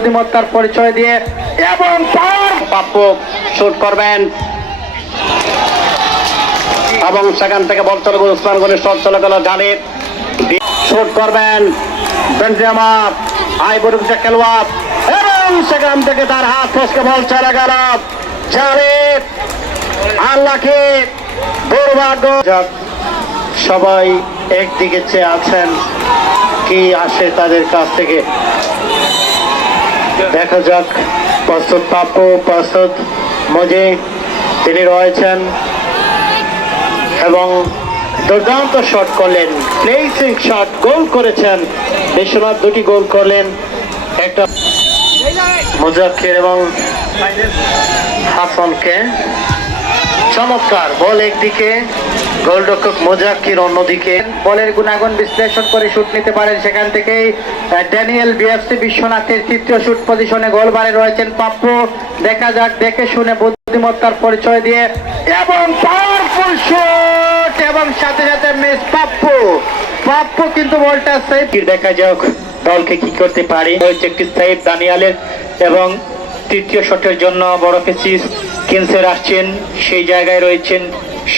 বুদ্ধিমত্তার পরিচয় দিয়ে এবং পাপ্পু শুট করবেন এবং সেখান থেকে বল চলে গেল উসমান গনির শট চলে গেল জালিদ শুট করবেন বেনজেমা আইবরুক যে খেলোয়াড় এবং সেখান থেকে তার হাত ফসকে বল চলে গেল জালিদ আল্লাহকে দুর্ভাগ্য। সবাই একদিকে চেয়ে আছেন কি আসে তাদের কাছ থেকে। দেখা যাক প্রস্তুত পাপ্পু, প্রস্তুত মজি, তিনি রয়েছেন এবং দুর্দান্ত শট করলেন, প্লেসিং শট, গোল করেছেন বিশ্বনাথ, দুটি গোল করলেন, একটা মুজাক্কির এবং হাসানকে। চমৎকার বল একদিকে, গোলরক্ষক মুজাক্কির অন্যদিকে। বলের গুণাগুণ বিশ্লেষণ করে শুট নিতে পারেন, সেখান থেকেই ড্যানিয়েল বিএফসি বিশ্বনাথের তৃতীয় শুট পজিশনে গোলবারে রয়েছেন পাপ্পু। দেখা যাক, দেখে শুনে বুদ্ধিমত্তার পরিচয় দিয়ে এবং পাওয়ারফুল শুট এবং সাথে সাথে মিস পাপ্পু কিন্তু বলটা সেভ। দেখা যাক দলকে কি করতে পারে। হয়েছে একটি সেভ দানিয়ালের এবং তৃতীয় শটের জন্য বড় পেসিস কিনসের আসছেন, সেই জায়গায় রয়েছেন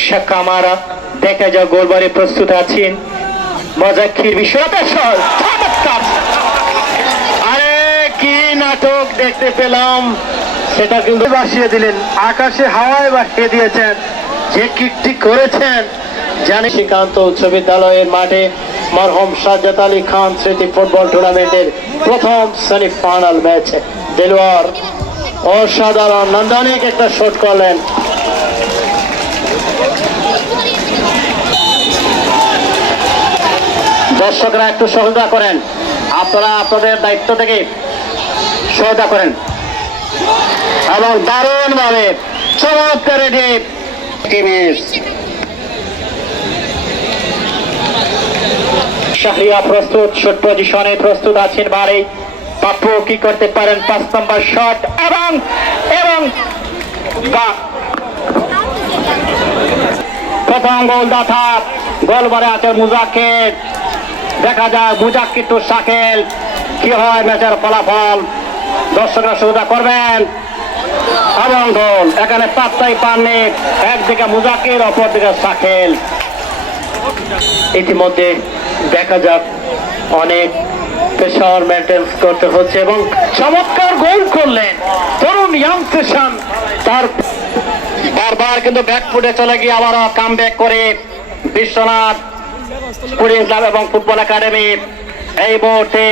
শাকামারা। দেখা যাক গোলবারে প্রস্তুত আছেন মুজাক্কির। বিশ্বনাথের শট, চমৎকার! আরে কি নাটক দেখতে পেলাম, সেটা কিন্তু ভাসিয়ে দিলেন, আকাশে হাওয়ায় ভাসিয়ে দিয়েছেন। যে কিকটি করেছেন জানি। শ্রীকান্ত উচ্চ বিদ্যালয়ের মাঠে মরহুম সাজ্জাদ আলী খান স্মৃতি ফুটবল টুর্নামেন্টের প্রথম সেমিফাইনাল ম্যাচ দেলোয়ার অসাধারণ নান্দনিক একটা শট করলেন। দর্শকরা একটু সহযোগিতা করেন, আপনারা আপনাদের দায়িত্ব থেকে সহযোগিতা করেন এবং দারুণ ভাবে চমৎকার শাহরিয়া প্রস্তুত, শট পজিশনে প্রস্তুত আছেন বারে। পাপ্পু কি করতে পারেন, 5 নম্বর শট এবং প্রথম গোলদাতা গোলবারে আছে মুজাক্কির। দেখা যায় মুজাক্কির টু শাকিল, কি হয় ম্যাচের ফলাফল, দর্শকরা সুবিধা করবেন এবং গোল। এখানে পাত্তাই পাননি, একদিকে মুজাক্কির, অপরদিকে শাকিল। ইতিমধ্যে দেখা যাক অনেক প্রেসার মেনটেন করতে হচ্ছে এবং চমৎকার গোল করলেন তরুণ ইয়াং সেশন। তার বারবার কিন্তু ব্যাকফুটে চলে গিয়ে আবারও কাম ব্যাক করে বিশ্বনাথ স্পোর্টিং ক্লাব এবং ফুটবল একাডেমি এই মুহূর্তে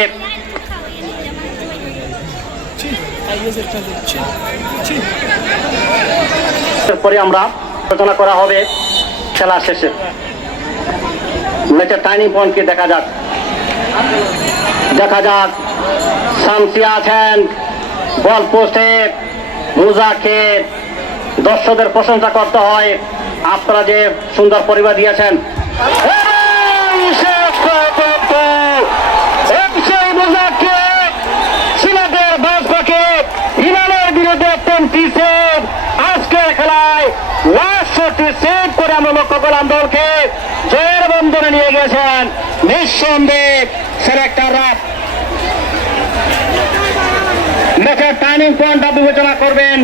পরে আমরা আলোচনা করা হবে খেলা শেষে। ম্যাচের টার্নিং পয়েন্ট কি দেখা যাক শামসি আছেন বল পোস্টে, মুজাক্কির। দর্শকদের প্রশংসা করতে হয়, আপনারা যে সুন্দর পরিবার দিয়েছেন। সিলেটের বাসপাকে হিমালয়ের বিরুদ্ধে 10টি সেভ, আজকের খেলায় লাস্ট শটটি সেভ করে আমরা লক্ষ্য করলাম দলকে জয়ের বন্ধনে নিয়ে গেছেন নিঃসন্দেহে সিলেক্টররা। ম্যাচের টার্নিং পয়েন্ট বিবেচনা করবেন।